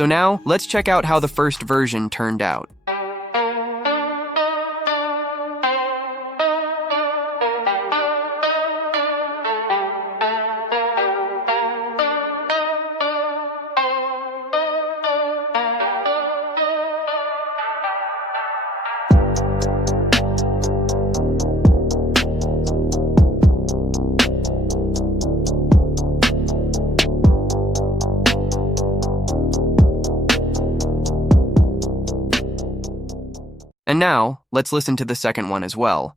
So now, let's check out how the first version turned out. And now, let's listen to the second one as well.